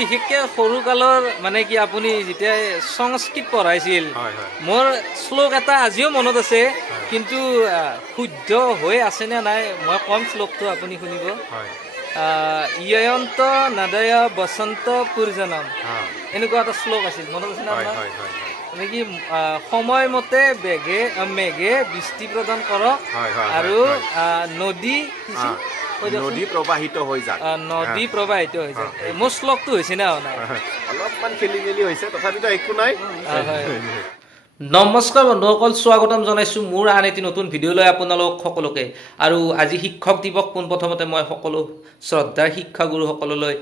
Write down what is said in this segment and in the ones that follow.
বিশেষকৈ সৰু কালৰ মানে কি আপুনি যেতিয়া সংস্কৃত পঢ়াইছিল মোৰ শ্লোক এটা আজিও মনত আছে কিন্তু শুদ্ধ হৈ আছেনে নাই মই কম শ্লোকটো আপুনি শুনিব ইয়ন্ত নদয় বসন্ত পুৰজনম এনেকুৱা এটা শ্লোক আছিল মনত আছে নে আপোনাৰ মানে কি সময়মতে মেঘে বৃষ্টি প্ৰদান কৰক আৰু নদী নদী প্ৰবাহিত হৈ যায় মোৰ শ্লোকটো হৈছে না অলপমান খেলি মেলি হৈছে তথাপিতো একো নাই নমস্কাৰ বন্ধুসকল স্বাগতম জনাইছোঁ মোৰ আন এটি নতুন ভিডিঅ'লৈ আপোনালোক সকলোকে আৰু আজি শিক্ষক দিৱস পোনপ্ৰথমতে মই সকলো শ্ৰদ্ধাৰ শিক্ষাগুৰুসকললৈ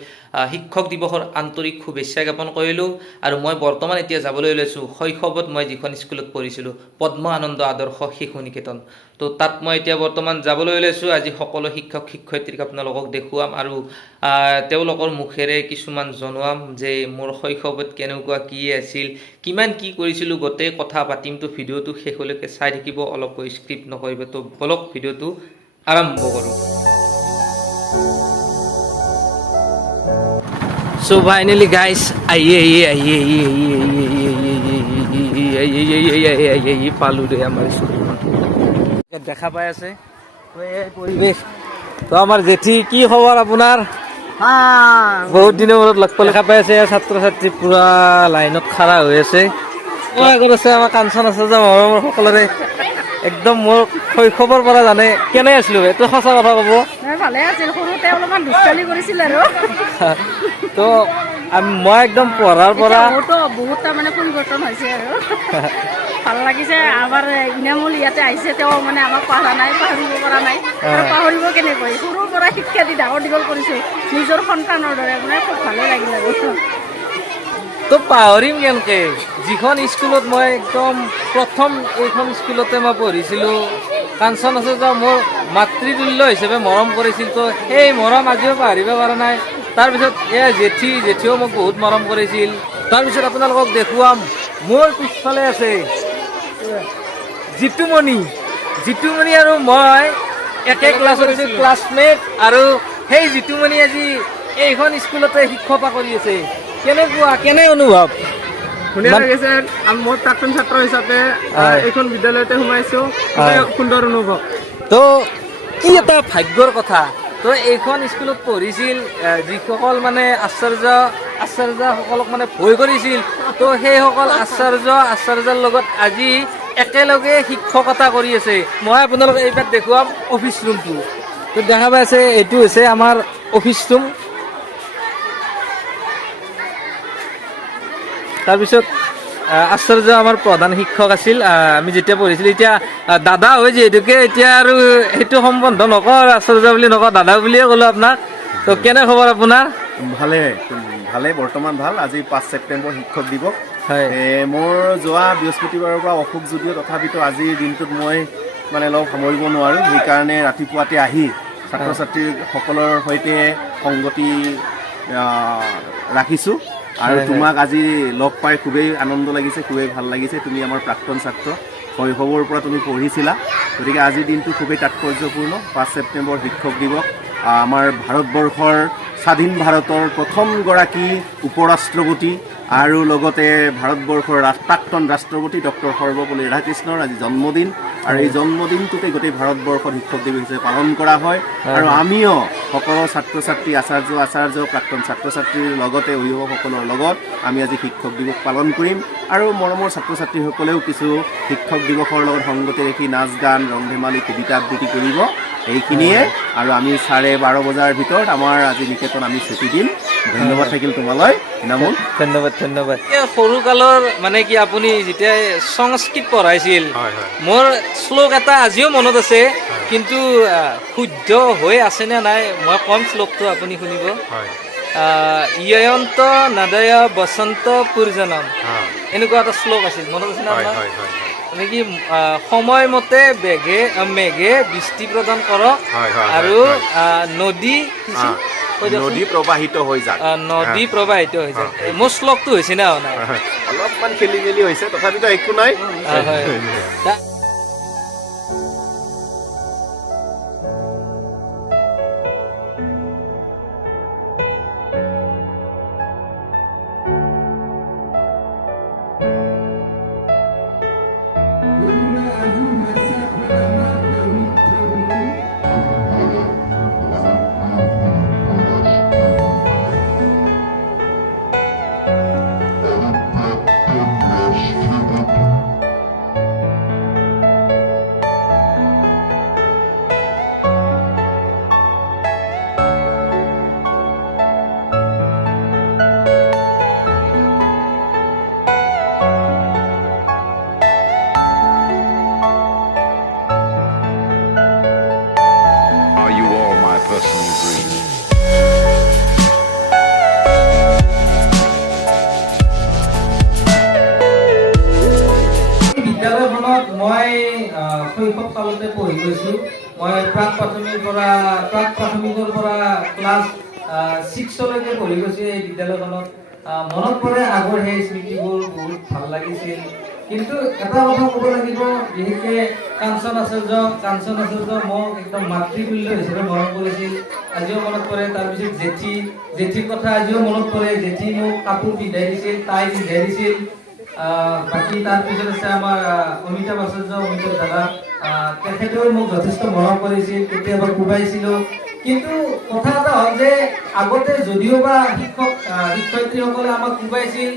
শিক্ষক দিৱসৰ আন্তৰিক শুভেচ্ছা জ্ঞাপন কৰিলোঁ আৰু মই বৰ্তমান এতিয়া যাবলৈ ওলাইছোঁ শৈশৱত মই যিখন স্কুলত পঢ়িছিলোঁ পদ্ম আনন্দ আদৰ্শ শিশু নিকেতন তো তাত মই এতিয়া বৰ্তমান যাবলৈ ওলাইছোঁ আজি সকলো শিক্ষক শিক্ষয়িত্ৰীক আপোনালোকক দেখুৱাম আৰু তেওঁলোকৰ মুখেৰে কিছুমান জনোৱাম যে মোৰ শৈশৱত কেনেকুৱা কি আছিল কিমান কি কৰিছিলোঁ গোটেই কথা পাতিম তো ভিডিঅ'টো শেষলৈকে চাই থাকিব অলপকৈ স্ক্ৰিপ্ট নকৰিব তো বলক ভিডিঅ'টো আৰম্ভ কৰোঁ So finally guys পালো দে আমাৰ স্কুলখন দেখা পাই আছে পৰিৱেশ তো আমাৰ জেঠি কি খবৰ আপোনাৰ বহুত দিনৰ মূৰত লগ পালে দেখা পাই আছে ছাত্ৰ ছাত্ৰী পুৰা লাইনত খাৰা হৈ আছে আগত আছে আমাৰ কাঞ্চন আছে যে মৰমৰ সকলোৰে একদম মোৰ শৈশৱৰ পৰা জানে কেনে আছিলো এইটো সঁচা কথা ক'ব ভালে আছিল সৰুতে অলপমান দুষ্টালি কৰিছিল আৰু তো মই একদম পঢ়াৰ পৰা বহুত মানে পৰিৱৰ্তন হৈছে আৰু ভাল লাগিছে আমাৰ ইনামূল ইয়াতে আহিছে তেওঁ মানে আমাক পঢ়া নাই পাহৰিব পৰা নাই আৰু পাহৰিব কেনেকৈ সৰুৰ পৰা শিক্ষা দি ডাঙৰ দীঘল কৰিছোঁ নিজৰ সন্তানৰ দৰে মানে খুব ভালে লাগিল আৰু তো পাহৰিম কেনেকৈ যিখন স্কুলত মই একদম প্ৰথম এইখন স্কুলতে মই পঢ়িছিলোঁ কাঞ্চন আছে যে মোৰ মাতৃতুল্য হিচাপে মৰম কৰিছিল তো সেই মৰম আজিও পাহৰিব পৰা নাই তাৰপিছত জেঠিও মোক বহুত মৰম কৰিছিল তাৰপিছত আপোনালোকক দেখুৱাম মোৰ পিছফালে আছে জিতুমণি আৰু মই একে ক্লাছত আছোঁ ক্লাছমেট আৰু সেই জিতুমণি আজি এইখন স্কুলতে শিক্ষকতা কৰি আছে কেনে অনুভৱ ধুনীয়া লাগিছে মই প্ৰাক্তন ছাত্ৰ হিচাপে এইখন বিদ্যালয়তে সোমাইছোঁ সুন্দৰ অনুভৱ তো কি এটা ভাগ্যৰ কথা তো এইখন স্কুলত পঢ়িছিল যিসকল মানে আচাৰ্যসকলক মানে ভয় কৰিছিল তো সেইসকল আচাৰ্যৰ লগত আজি একেলগে শিক্ষকতা কৰি আছে মই আপোনালোকক এইবাৰ দেখুৱাম অফিচ ৰুমটো তো দেখা পাই আছে এইটো হৈছে আমাৰ অফিচ ৰুম তাৰপিছত আচাৰ্য আমাৰ প্ৰধান শিক্ষক আছিল আমি যেতিয়া পঢ়িছিলোঁ এতিয়া দাদা হৈ যিহেতুকে এতিয়া আৰু সেইটো সম্বন্ধ নকওঁ আচাৰ্য বুলি নকওঁ দাদা বুলিয়ে ক'লোঁ আপোনাক তো কেনে খবৰ আপোনাৰ ভালে বৰ্তমান ভাল আজি 5 ছেপ্টেম্বৰ শিক্ষক দিৱস হয় মোৰ যোৱা বৃহস্পতিবাৰৰ পৰা অসুখ যদিও তথাপিতো আজিৰ দিনটোত মই মানে অলপ সামৰিব নোৱাৰোঁ সেইকাৰণে ৰাতিপুৱাতে আহি ছাত্ৰ ছাত্ৰীসকলৰ সৈতে সংগতি ৰাখিছোঁ আৰু তোমাক আজি লগ পাই খুবেই আনন্দ লাগিছে খুবেই ভাল লাগিছে তুমি আমাৰ প্ৰাক্তন ছাত্ৰ শৈশৱৰ পৰা তুমি পঢ়িছিলা গতিকে আজিৰ দিনটো খুবেই তাৎপৰ্যপূৰ্ণ 5 ছেপ্টেম্বৰ শিক্ষক দিৱস আমাৰ ভাৰতবৰ্ষৰ স্বাধীন ভাৰতৰ প্ৰথমগৰাকী উপৰাষ্ট্ৰপতি আৰু লগতে ভাৰতবৰ্ষৰ প্ৰাক্তন ৰাষ্ট্ৰপতি ডক্টৰ সৰ্বপল্লী ৰাধাকৃষ্ণৰ আজি জন্মদিন আৰু এই জন্মদিনটোতে গোটেই ভাৰতবৰ্ষত শিক্ষক দিৱস হিচাপে পালন কৰা হয় আৰু আমিও সকলো ছাত্ৰ ছাত্ৰী আচাৰ্য প্ৰাক্তন ছাত্ৰ ছাত্ৰীৰ লগতে অভিভাৱকসকলৰ লগত আমি আজি শিক্ষক দিৱস পালন কৰিম আৰু মৰমৰ ছাত্ৰ ছাত্ৰীসকলেও কিছু শিক্ষক দিৱসৰ লগত সংগতি ৰাখি নাচ গান ৰং ধেমালি কবিতা আবৃত্তি কৰিব এইখিনিয়ে আৰু আমি 12:30 বজাৰ ভিতৰত আমাৰ আজি নিকেতন আমি ছুটি দিম ধন্যবাদ থাকিল তোমালৈ নামন ধন্যবাদ সৰু কালৰ মানে কি আপুনি যেতিয়া সংস্কৃত পঢ়াইছিল মোৰ শ্লোক এটা আজিও মনত আছে কিন্তু শুদ্ধ হৈ আছেনে নাই মই কম শ্লোকটো আপুনি শুনিব ইয়ন্ত নদয় বসন্ত পুৰজনম এনেকুৱা এটা শ্লোক আছিল মনত আছে নে মানে কি সময়মতে মেঘে বৃষ্টি প্ৰদান কৰক আৰু নদী প্ৰবাহিত হৈ যায় মোৰ শ্লোকটো হৈছে না অলপমান খেলি মেলি হৈছে তথাপিতো একো নাই মই শৈশৱ কালতে পঢ়ি গৈছোঁ। মই প্ৰাক প্ৰাথমিকৰ পৰা ক্লাছ 6লৈকে পঢ়ি গৈছোঁ এই বিদ্যালয়খনত। মনত পৰে আগৰ সেই স্মৃতিবোৰ, বহুত ভাল লাগিছিল। কিন্তু এটা কথা ক'ব লাগিব, বিশেষকৈ কাঞ্চন আচাৰ্য মোক একদম মাতৃতুল্য হিচাপে মনত পৰিছিল, আজিও মনত পৰে। তাৰপিছত জেঠীৰ কথা আজিও মনত পৰে। জেঠী মোক কাপোৰ পিন্ধাই দিছিল, টাই পিন্ধাই দিছিল। বাকী তাৰপিছত আছে আমাৰ অমিতাভ আচাৰ্য, অমিতাভ দাদা, তেখেতেও মোক যথেষ্ট মৰম কৰিছিল, কেতিয়াবা কোবাইছিলোঁ। কিন্তু কথা এটা হ'ল যে আগতে যদিও বা শিক্ষয়িত্ৰীসকলে আমাক কোবাইছিল,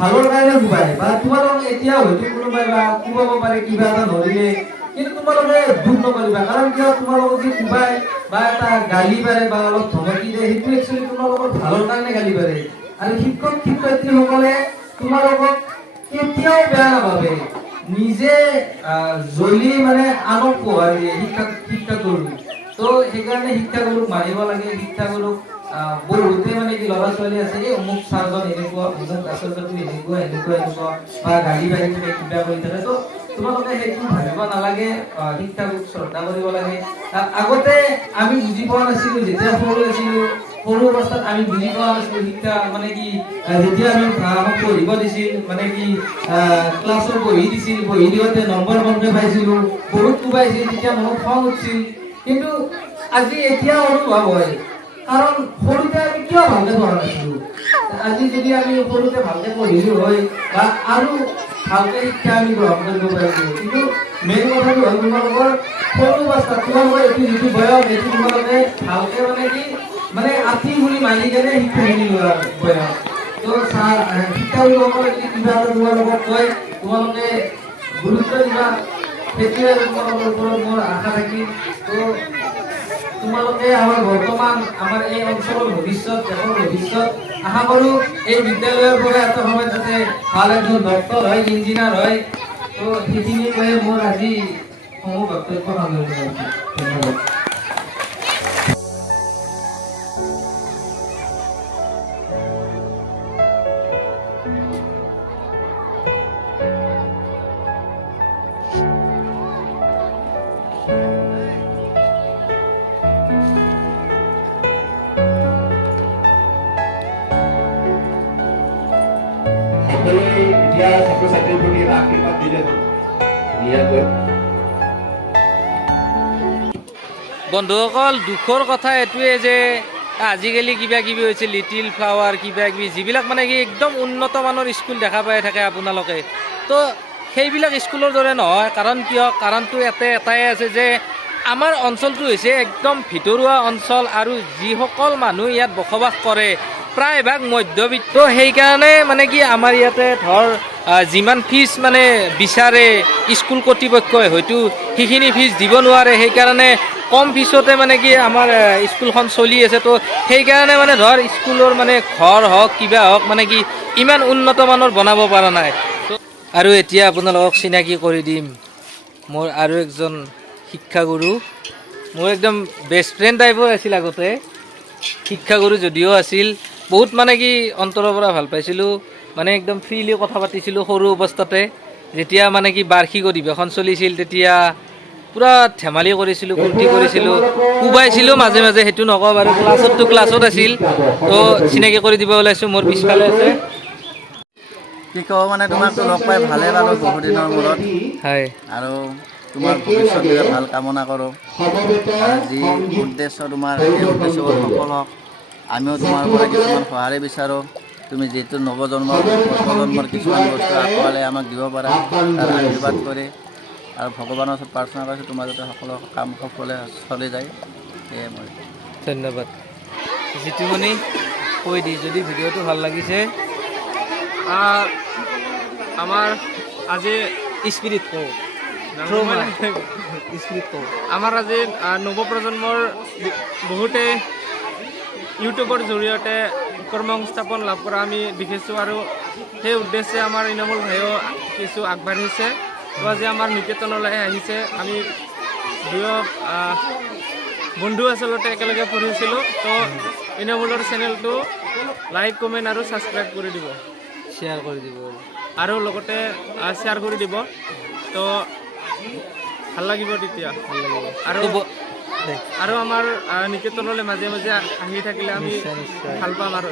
ভালৰ কাৰণে কোবাই, বা তোমালোক এতিয়াও হয়তো কোনোবাই বা কোবাব পাৰে কিবা এটা ধৰিলে, কিন্তু তোমালোকে দুখ নকৰিবা। কাৰণ কিয়, তোমালোকক যে কোবাই বা এটা গালি পাৰে বা অলপ ধমকি দিয়ে, সেইটো একচুৱেলি তোমালোকৰ ভালৰ কাৰণে গালি পাৰে। আৰু শিক্ষয়িত্ৰীসকলে তোমালোকক কেতিয়াও বেয়া নাভাবে, নিজে জ্বলি মানে আনক পোহৰ দিয়ে শিক্ষাগুৰুক। তো সেইকাৰণে শিক্ষাগুৰুক মানিব লাগে। শিক্ষাগুৰুক বহুতে মানে কি ল'ৰা ছোৱালী আছে, এই অমুক ছাৰজন এনেকুৱা, অমুক আচাৰ্যটো এনেকুৱা বা গালি পাৰি থাকে, কিবা কৰি থাকে। তো তোমালোকে সেইটো ভাবিব নালাগে, শিক্ষাগুৰুক শ্ৰদ্ধা কৰিব লাগে। আগতে আমি বুজি পোৱা নাছিলোঁ, যেতিয়া সৰু আছিলোঁ, সৰু অৱস্থাত আমি বুজি পোৱা নাছিলোঁ শিক্ষা মানে কি। যেতিয়া আমাক পঢ়িব দিছিল, মানে কি ক্লাছৰ বহি দিছিল, বহি দিওঁতে নম্বৰ কমকৈ পাইছিলোঁ, বহুত কোবাইছিল, তেতিয়া মনত খং উঠিছিল। কিন্তু আজি এতিয়া অনুভৱ হয়, কাৰণ সৰুতে আমি কিয় ভালকে পঢ়া নাছিলোঁ। আজি যদি আমি সৰুতে ভালকে পঢ়িলোঁ হয় বা আৰু ভালকে শিক্ষা আমি গ্ৰহণ কৰিব পাৰিছিলোঁ। কিন্তু মেইন কথাটো হ'ল তোমালোকৰ সৰু অৱস্থাত, তোমালোকৰ এইটো যিটো বয়স, এইটো তোমালোকে ভালকে মানে কি মানে আঠি বুলি মানি কেনে শিক্ষাখিনি লোৱাৰ বয়স। তো শিক্ষাগুৰুসকলে যদি কিবা এটা তোমালোকক কয়, তোমালোকে গুৰুত্ব দিবা, সেইটোৱে তোমালোকৰ ওপৰত মোৰ আশা থাকিল। তো তোমালোকে আমাৰ বৰ্তমান আমাৰ এই অঞ্চলৰ ভৱিষ্যত, দেশৰ ভৱিষ্যত, আশা কৰোঁ এই বিদ্যালয়ৰ পৰা এটা সময়ত যাতে ভাল এজন ডক্তৰ হয়, ইঞ্জিনিয়াৰ হয়। তো সেইখিনি কৈয়ে মোৰ আজি সমূহ বক্তব্য সামৰণি মাৰিছোঁ। ধন্যবাদ। এতিয়া ছাত্ৰ ছাত্ৰীৰ প্ৰতি এটা আশীৰ্বাদ দিলে হ'ল ধুনীয়াকৈ। বন্ধুসকল, দুখৰ কথা এইটোৱে যে আজিকালি কিবা কিবি হৈছে, লিটিল ফ্লাৱাৰ কিবা কিবি, যিবিলাক মানে কি একদম উন্নত মানৰ স্কুল দেখা পাই থাকে আপোনালোকে। তো সেইবিলাক স্কুলৰ দৰে নহয়। কাৰণ কিয়, কাৰণটো এটাই আছে যে আমাৰ অঞ্চলটো হৈছে একদম ভিতৰুৱা অঞ্চল, আৰু যিসকল মানুহ ইয়াত বসবাস কৰে প্ৰায়ভাগ মধ্যবিত্ত। সেইকাৰণে মানে কি আমাৰ ইয়াতে ধৰ যিমান ফিজ মানে বিচাৰে স্কুল কৰ্তৃপক্ষই, হয়তো সেইখিনি ফিজ দিব নোৱাৰে। সেইকাৰণে কম ফিজতে মানে কি আমাৰ স্কুলখন চলি আছে। তো সেইকাৰণে মানে ধৰ স্কুলৰ মানে ঘৰ হওক কিবা হওক মানে কি ইমান উন্নত মানৰ বনাব পৰা নাই। আৰু এতিয়া আপোনালোকক চিনাকি কৰি দিম মোৰ আৰু একজন শিক্ষাগুৰু, মোৰ একদম বেষ্ট ফ্ৰেণ্ড টাইপৰ আছিল আগতে। শিক্ষাগুৰু যদিও আছিল, বহুত মানে কি অন্তৰৰ পৰা ভাল পাইছিলোঁ, মানে একদম ফ্ৰীলি কথা পাতিছিলোঁ সৰু অৱস্থাতে। যেতিয়া মানে কি বাৰ্ষিক অধিৱেশন চলিছিল, তেতিয়া পুৰা ধেমালি কৰিছিলোঁ, ফূৰ্তি কৰিছিলোঁ, কোবাইছিলোঁ মাজে মাজে, সেইটো নকওঁ বাৰু। ক্লাছত আছিল। তো চিনাকি কৰি দিব ওলাইছোঁ, মোৰ পিছফালে আছে। কি কওঁ মানে, তোমাকতো লগ পাই ভালেই পালোঁ বহুদিনৰ মূৰত। হয়। আৰু তোমাৰ ভৱিষ্যতটোৱে ভাল কামনা কৰোঁ। আৰু যি উদ্দেশ্য তোমাৰ, সেই উদ্দেশ্যবোৰ সফল হওক। আমিও তোমাৰ পৰা কিছুমান সঁহাৰি বিচাৰোঁ। তুমি যিহেতু প্ৰজন্মৰ কিছুমান বস্তু আঁকোৱালি আমাক দিব পাৰা, তাৰ আশীৰ্বাদ কৰি আৰু ভগৱানৰ ওচৰত প্ৰাৰ্থনা কৰিছোঁ তোমাৰ যাতে সকলো কাম সফলে চলি যায়। সেয়ে মই ধন্যবাদ। জিতুমণি কৈ দি, যদি ভিডিঅ'টো ভাল লাগিছে, আমাৰ আজি স্পিৰিট কওঁ, স্পিৰিট কওঁ। আমাৰ আজি নৱপ্ৰজন্মৰ বহুতে ইউটিউবৰ জৰিয়তে কৰ্মসংস্থাপন লাভ কৰা আমি দেখিছোঁ, আৰু সেই উদ্দেশ্যে আমাৰ ইনামুল ভাইও কিছু আগবাঢ়িছে। তো আজি আমাৰ নিকেতনলৈ আহিছে। আমি দুয়ো বন্ধু আচলতে একেলগে পঢ়িছিলোঁ। তো ইনামুলৰ চেনেলটো লাইক, কমেণ্ট আৰু ছাবস্ক্ৰাইব কৰি দিব, শ্বেয়াৰ কৰি দিব আৰু লগতে শ্বেয়াৰ কৰি দিব। তো ভাল লাগিব তেতিয়া ভাল লাগিব আৰু তো ব- দে। আৰু আমাৰ নিকেতনলৈ মাজে মাজে আহি থাকিলে আমি নিশ্চয় নিশ্চয় ভাল পাম আৰু